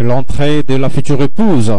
C'est l'entrée de la future épouse.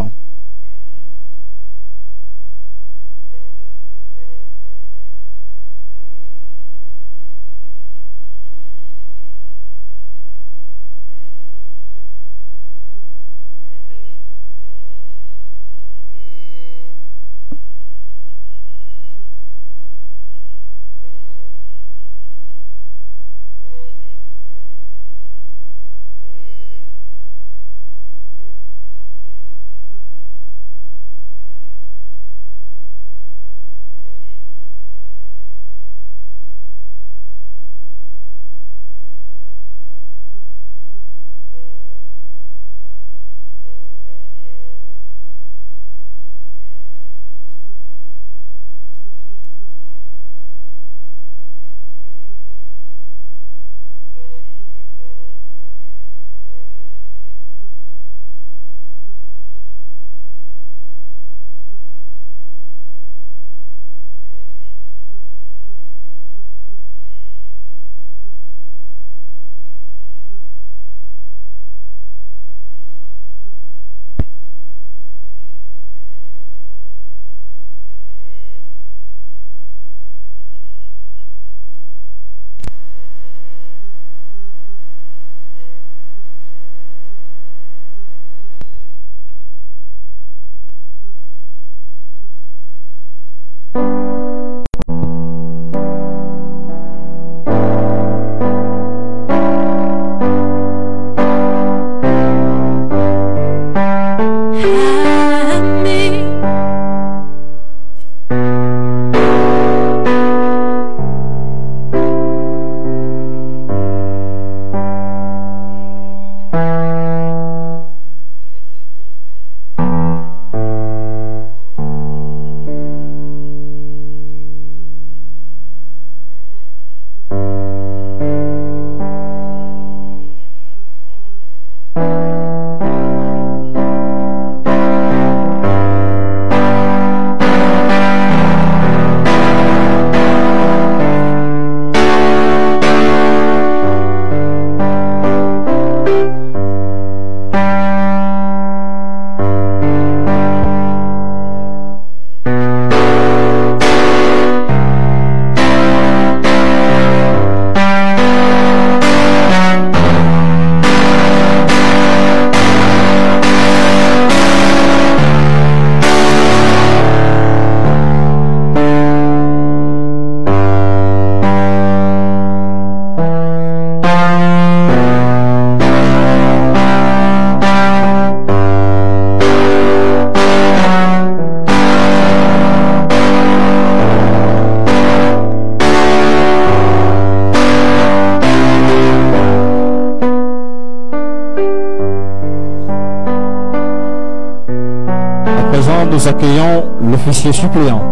Nous accueillons l'officier suppléante.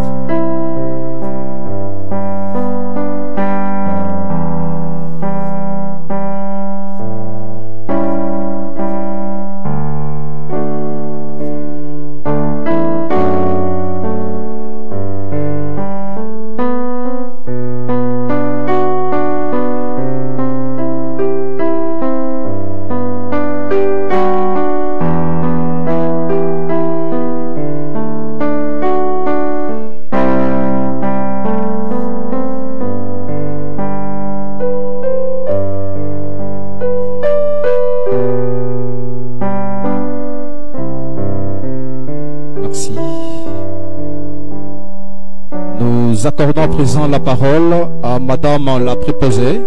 Nous accordons à présent la parole à Madame la préposée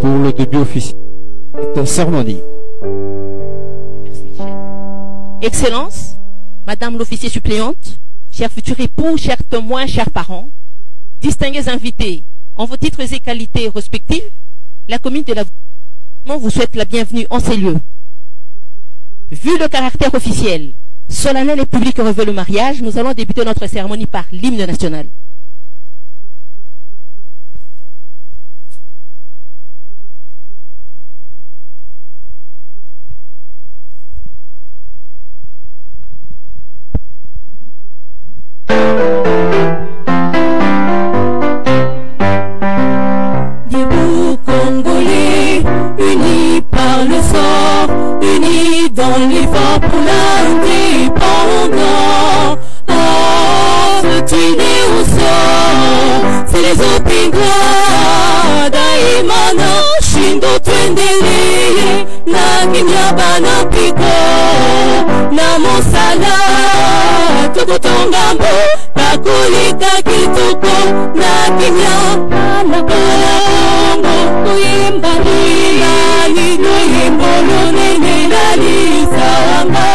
pour le début officiel de cérémonie. Merci Michel. Excellence, Madame l'officier suppléante, chers futurs époux, chers témoins, chers parents, distingués invités, en vos titres et qualités respectifs, la commune de la vous souhaite la bienvenue en ces lieux. Vu le caractère officiel, solennel et public que revêt le mariage, nous allons débuter notre cérémonie par l'hymne national. Debout Congolais, unis par le sort, unis dans l'effort pour l'indépendance. Tuine uso zilizopingwa daima na shindo, tuendelee na kinyaba na piko na mosala tukutongambo pakulika kituko na kinyaba na kongo kuimba nino yimbolo nene nalisawanga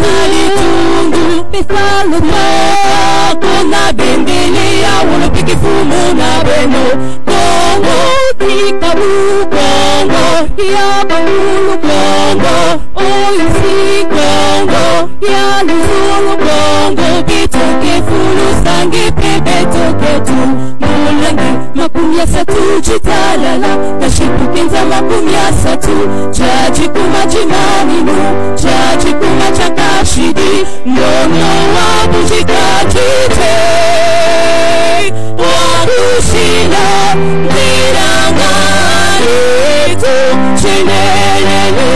nalitundu pesalo pako na bendele ya wolo pikifumu na beno kongo tikabu kongo ya bakulu kongo oisi kongo ya luzulu kongo bitoke fulu sangi pepe toke tu mulangi makumi ya satu chitalala kashipu kinza makumi ya satu chaji kumajimaminu chaji kumachakashidi nono wabujikajite wabushila ndirangaritu chinelele.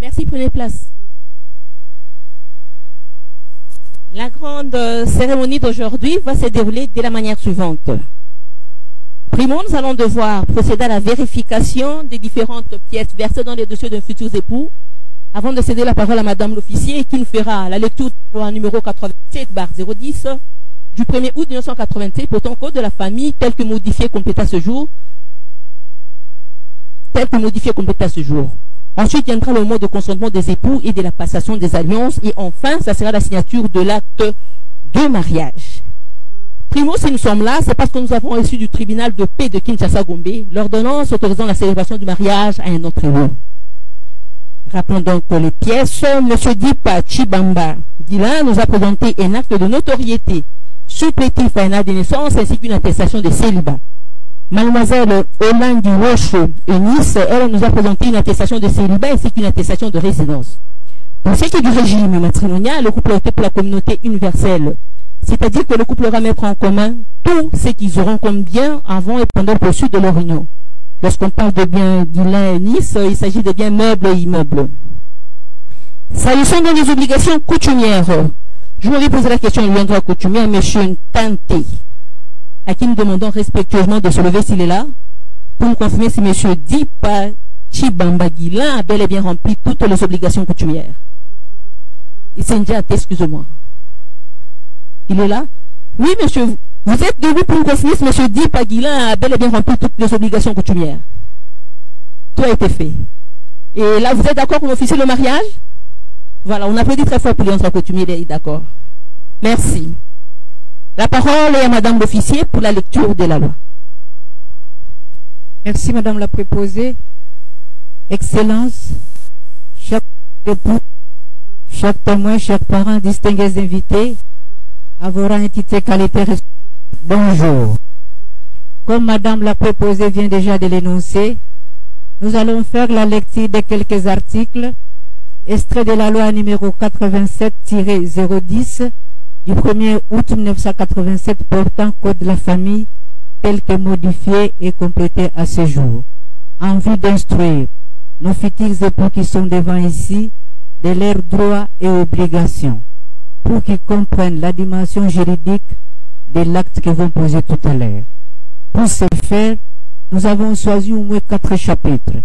Merci, prenez place. La grande cérémonie d'aujourd'hui va se dérouler de la manière suivante. Primo, nous allons devoir procéder à la vérification des différentes pièces versées dans les dossiers d'un futur époux avant de céder la parole à Madame l'officier qui nous fera la lecture de la loi numéro 87/010 du 1er août 1987 portant code de la famille tel que modifié complété à ce jour. Ensuite viendra le mot de consentement des époux et de la passation des alliances. Et enfin, ça sera la signature de l'acte de mariage. Primo, si nous sommes là, c'est parce que nous avons reçu du tribunal de paix de Kinshasa-Gombe l'ordonnance autorisant la célébration du mariage à un autre époux. Rappelons donc les pièces. M. Dipa Chibamba Guilain nous a présenté un acte de notoriété supplétif à un acte de naissance ainsi qu'une attestation de célibat. Mademoiselle Olandi Roche Eunice, elle nous a présenté une attestation de célibat ainsi qu'une attestation de résidence. Pour ce qui est du régime matrimonial, le couple a opté pour la communauté universelle. C'est-à-dire que le couple aura mettre en commun tout ce qu'ils auront comme bien avant et pendant le poursuite de leur union. Lorsqu'on parle de biens Guilain et Nice, il s'agit de biens meubles et immeubles. S'agissant dans les obligations coutumières, je m'avais posé la question du droit coutumier à M. Ntanté, à qui nous demandons respectueusement de se lever s'il est là, pour nous confirmer si M. Dipa Chibamba Guilain a bel et bien rempli toutes les obligations coutumières. Il s'est dit, excusez-moi. Il est là? Oui, monsieur. Vous êtes debout pour nous confirmer si M. Dipa Guilain a bel et bien rempli toutes les obligations coutumières. Tout a été fait. Et là, vous êtes d'accord pour officier le mariage? Voilà, on applaudit très fort pour les droits coutumiers, il est d'accord. Merci. La parole est à Madame l'officier pour la lecture de la loi. Merci Madame la préposée. Excellence, chers époux, chers témoins, chers parents, distingués invités, à vos rangs, entités, qualités, bonjour. Comme Madame la préposée vient déjà de l'énoncer, nous allons faire la lecture de quelques articles extraits de la loi numéro 87-010 du 1er août 1987 portant code de la famille tel que modifié et complété à ce jour, en vue d'instruire nos futurs époux qui sont devant ici de leurs droits et obligations, pour qu'ils comprennent la dimension juridique de l'acte qu'ils vont poser tout à l'heure. Pour ce faire, nous avons choisi au moins 4 chapitres,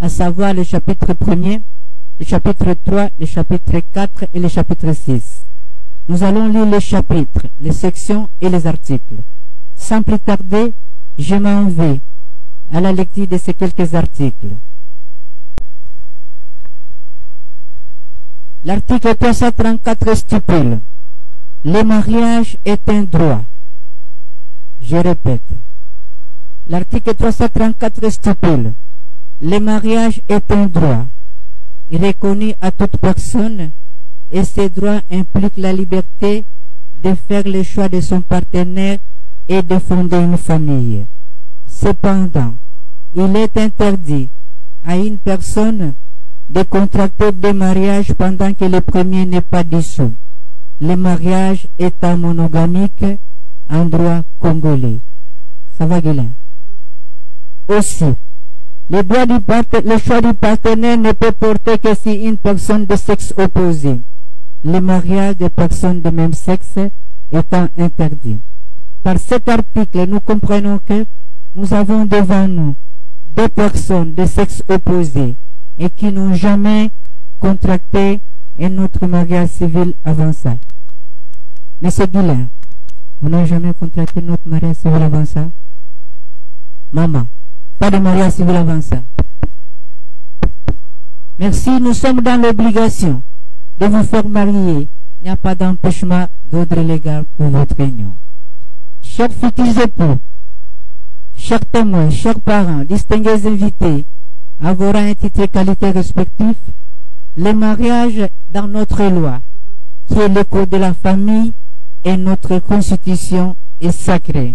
à savoir le chapitre 1er, le chapitre 3, le chapitre 4 et le chapitre 6. Nous allons lire les chapitres, les sections et les articles. Sans plus tarder, je m'en vais à la lecture de ces quelques articles. L'article 334 stipule: le mariage est un droit. Je répète. L'article 334 stipule: le mariage est un droit reconnu à toute personne et ce droit implique la liberté de faire le choix de son partenaire et de fonder une famille. Cependant, il est interdit à une personne de contracter des mariages pendant que le premier n'est pas dissous. le mariage étant monogamique en droit congolais. Ça va, Guilain? Aussi, le choix du partenaire ne peut porter que si une personne de sexe opposé, le mariage des personnes de même sexe étant interdit. Par cet article, nous comprenons que nous avons devant nous deux personnes de sexe opposé et qui n'ont jamais contracté un autre mariage civil avant ça. Monsieur Guilain, vous n'avez jamais contracté notre mariage civil avant ça? Maman, pas de mariage civil avant ça. Merci, nous sommes dans l'obligation de vous faire marier. Il n'y a pas d'empêchement d'ordre légal pour votre union. Chers futurs époux, chers témoins, chers parents, distingués invités, à vos rangs et titres et qualités respectifs, le mariage dans notre loi, qui est le code de la famille et notre constitution, est sacré.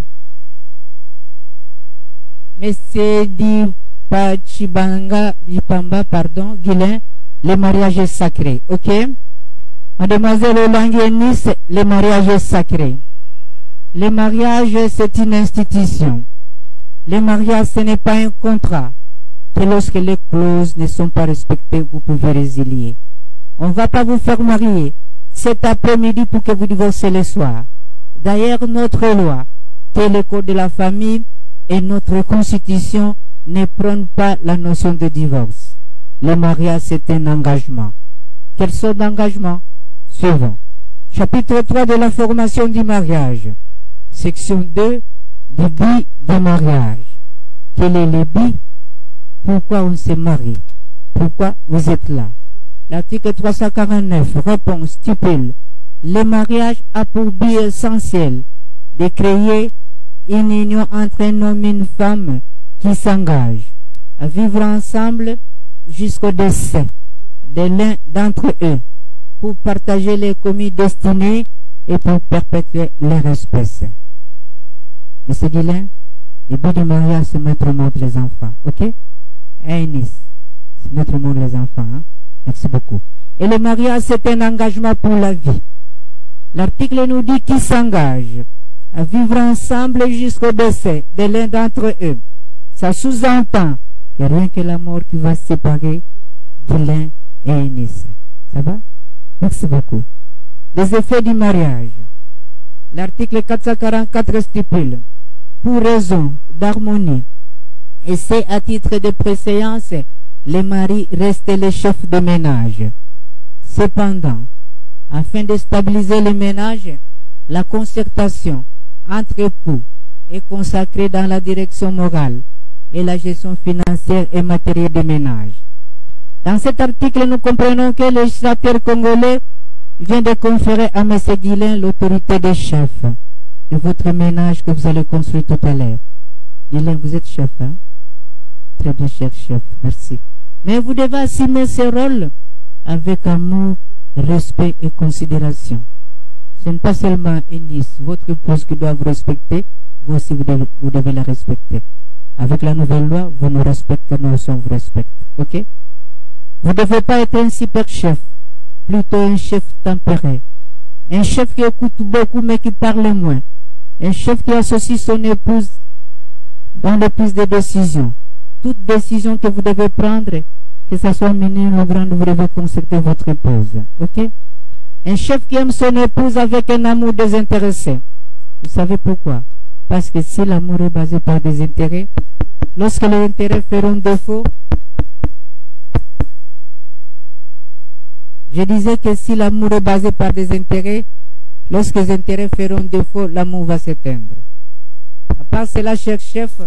Monsieur Dipamba, Guilain, le mariage est sacré, ok? Mademoiselle Olangue Nice, le mariage est sacré. Le mariage, c'est une institution. Le mariage, ce n'est pas un contrat. Que lorsque les clauses ne sont pas respectées, vous pouvez résilier. On ne va pas vous faire marier cet après-midi pour que vous divorcez le soir. D'ailleurs, notre loi, qui est le code de la famille, et notre constitution ne prône pas la notion de divorce. Le mariage, c'est un engagement. Quelle sorte d'engagement? Suivant. Chapitre 3 de la formation du mariage. Section 2 du but du mariage. Quel est le but? Pourquoi on se marie? Pourquoi vous êtes là? L'article 349, réponse stipule: le mariage a pour but essentiel de créer une union entre un homme et une femme qui s'engagent à vivre ensemble jusqu'au décès de l'un d'entre eux pour partager les communes destinées et pour perpétuer leur espèce. Monsieur Guilain, le but du mariage, c'est mettre au monde les enfants, ok? Nice, c'est mettre au monde les enfants, hein? Merci beaucoup. Et le mariage, c'est un engagement pour la vie. L'article nous dit qu'ils s'engagent à vivre ensemble jusqu'au décès de l'un d'entre eux. Ça sous-entend qu'il n'y a rien que la mort qui va séparer Guilain et Eunice. Ça va? Merci beaucoup. Les effets du mariage. L'article 444 stipule: pour raison d'harmonie, et c'est à titre de préséance, les maris restent les chefs de ménage. Cependant, afin de stabiliser le ménage, la concertation entre époux est consacrée dans la direction morale et la gestion financière et matérielle du ménage. Dans cet article, nous comprenons que le législateur congolais vient de conférer à M. Guilain l'autorité des chefs de votre ménage que vous allez construire tout à l'heure. Guilain, vous êtes chef, hein? Très bien, cher chef, merci. Mais vous devez assumer ce rôle avec amour, respect et considération. Ce n'est pas seulement Eunice, votre épouse, qui doit vous respecter, vous aussi vous devez la respecter. Avec la nouvelle loi, vous nous respectez, nous aussi on vous respecte. Ok? Vous ne devez pas être un super chef, plutôt un chef tempéré. Un chef qui écoute beaucoup mais qui parle moins. Un chef qui associe son épouse dans les prises de décision. Toute décision que vous devez prendre, que ce soit minime ou grande, vous devez consulter votre épouse. Ok? Un chef qui aime son épouse avec un amour désintéressé. Vous savez pourquoi? Parce que si l'amour est basé par des intérêts, lorsque les intérêts feront défaut, je disais que si l'amour est basé par des intérêts, lorsque les intérêts feront défaut, l'amour va s'éteindre. À part cela, cher chef,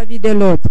la vie de l'autre.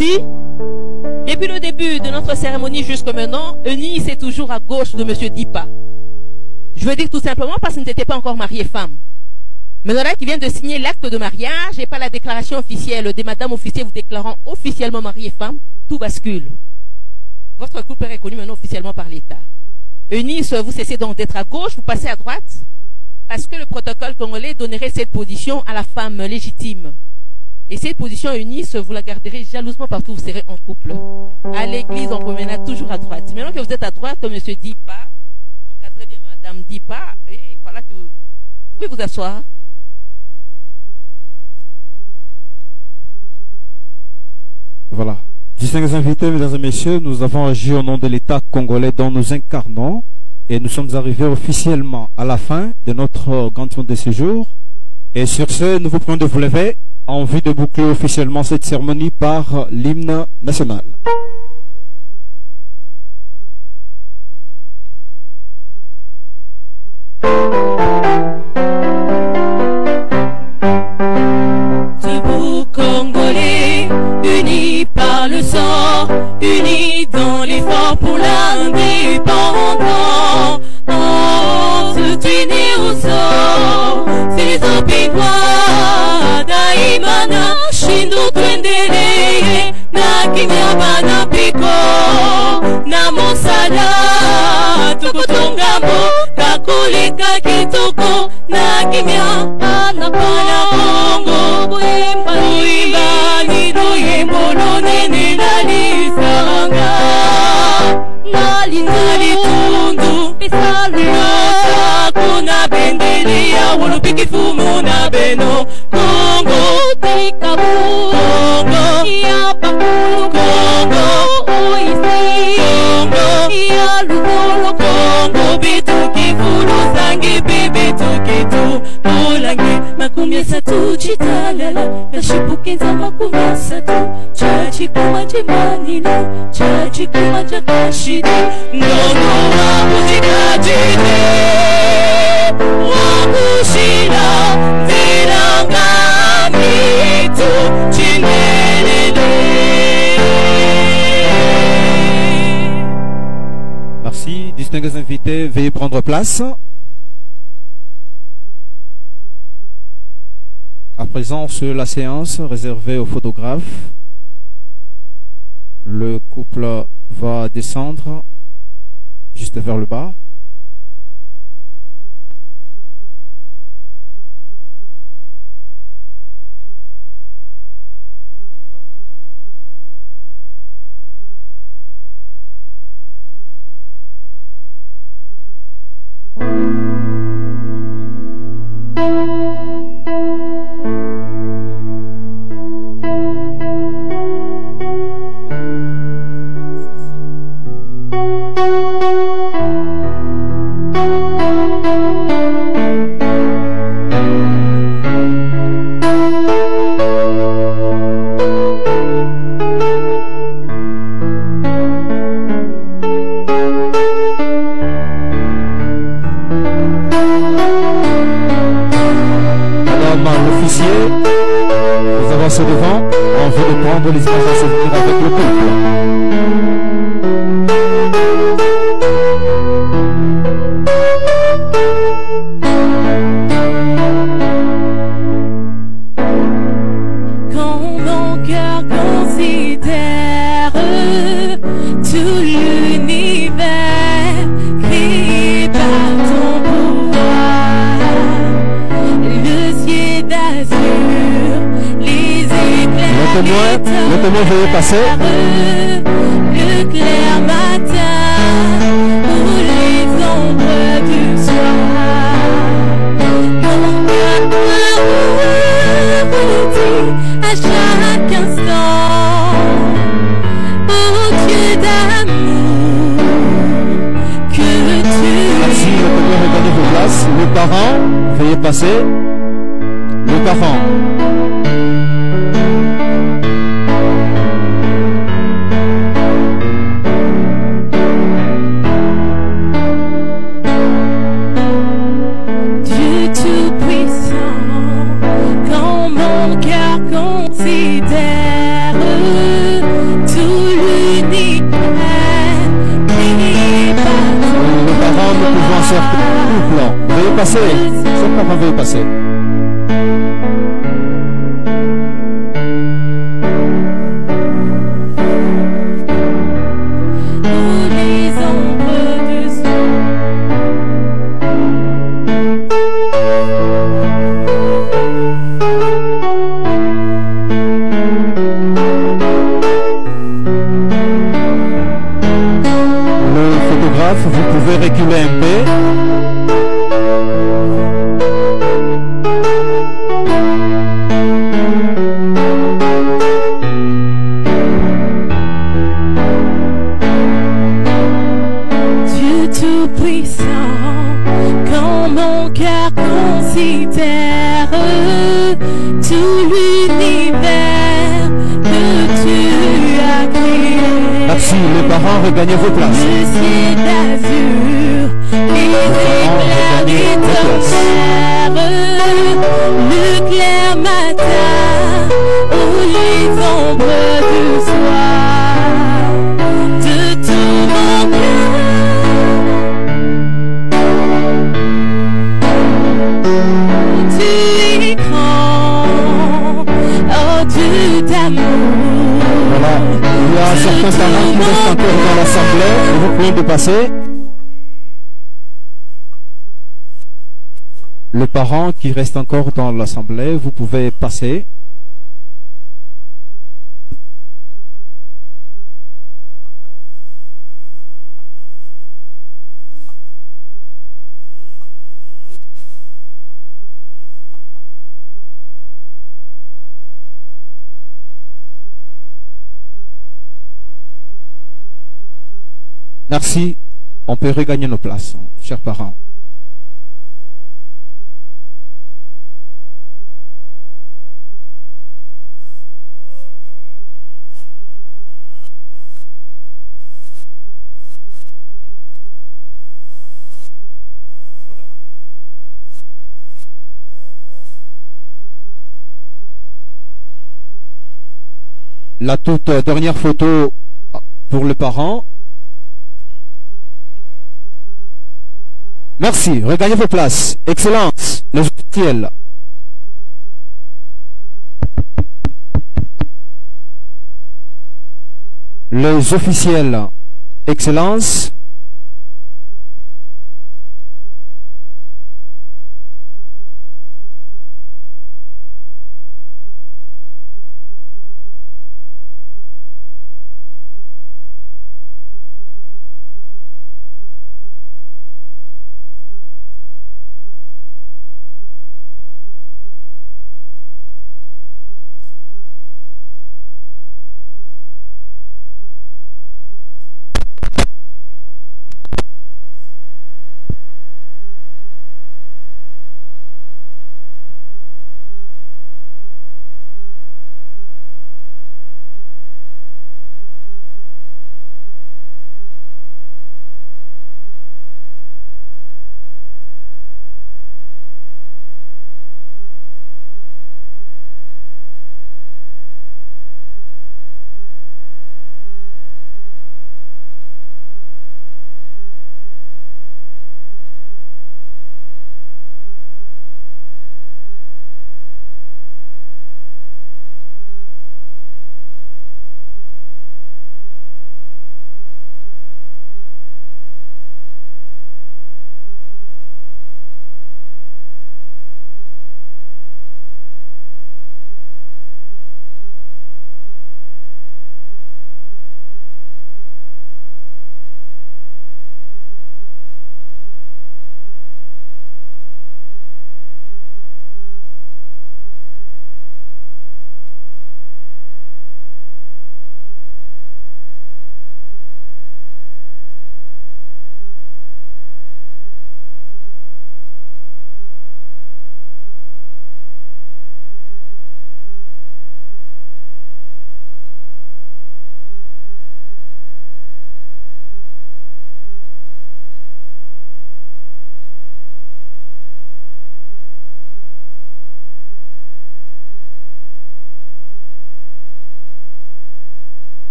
ici. Depuis le début de notre cérémonie jusqu'à maintenant, Eunice est toujours à gauche de M. Dipa. Je veux dire tout simplement parce qu'il n'était pas encore marié femme. Maintenant là, qui vient de signer l'acte de mariage et pas la déclaration officielle des madames officiers vous déclarant officiellement marié femme, tout bascule. Votre couple est reconnu maintenant officiellement par l'État. Eunice, vous cessez donc d'être à gauche, vous passez à droite, parce que le protocole congolais donnerait cette position à la femme légitime. Et cette position, Eunice, vous la garderez jalousement partout où vous serez en couple. À l'église, on promenade toujours à droite. Maintenant que vous êtes à droite, comme M. Dipa, encadrez bien Mme Dipa, et voilà que vous pouvez vous asseoir. Voilà. Distingués invités, mesdames et messieurs, nous avons agi au nom de l'État congolais dont nous incarnons et nous sommes arrivés officiellement à la fin de notre grande de séjour. Et sur ce, nous vous prions de vous lever en vue de boucler officiellement cette cérémonie par l'hymne national. Debout Congolais, unis par le sang, unis dans l'effort pour l'indépendance. On se unit au sang, zilizopigwa daimana, shindu tuendelee na kinyaba na piko na mosala tukutungambo kakulika kituko na kimya anapana Kongo buimba nido nene nalisanga nalitundu esalunasa kuna bendelia wolupikifumu na beno Kongo tikabu Kongo yapakulu Kongo oisi Kongo yalukolo Kongo bitukifulu sangi bibitukitu Olange makumya satu chitalala kashipukinza makumya satu chachi kuma jimanino chachi kuma jakashidi nono wakuzikajide wakushina zirangamitu chinelele. Merci. Distingués invités, veuillez prendre place. À présent, sur la séance réservée aux photographes, le couple va descendre juste vers le bas. Vous avancez devant en vue de prendre les images à souvenir avec le couple. Quand mon cœur considère tout l'univers créé par ton pouvoir, le ciel d'azur, les éclairs Le témoin veuillez passer. le clair matin ou les ombres du soir. Mon cœur redit à chaque instant, oh Dieu d'amour, que tu Merci, le témoin regardez vos places. Le parent, veuillez passer. Le parent. Dieu tout-puissant, quand mon cœur considère sœurs, couple, veuillez passer. Sœur papa, veuillez passer. Tous les ombres du Le photographe, vous pouvez reculer un peu. Dieu tout-puissant, quand mon cœur considère tout l'univers que tu as créé. Merci, les parents, regagnez vos places. Le ciel d'azur, les éclairs des tonnerres, le clair matin, ou les ombres du soir, de tout mon cœur. Tu es grand, oh Dieu d'amour. Voilà, il y a certains parents qui restent encore dans l'assemblée. Je vous prie de passer. Le parent qui reste encore dans l'assemblée, vous pouvez passer. Merci. On peut regagner nos places, chers parents. La toute dernière photo pour le parent. Merci, regagnez vos places. Excellence, les officiels. Les officiels, Excellence.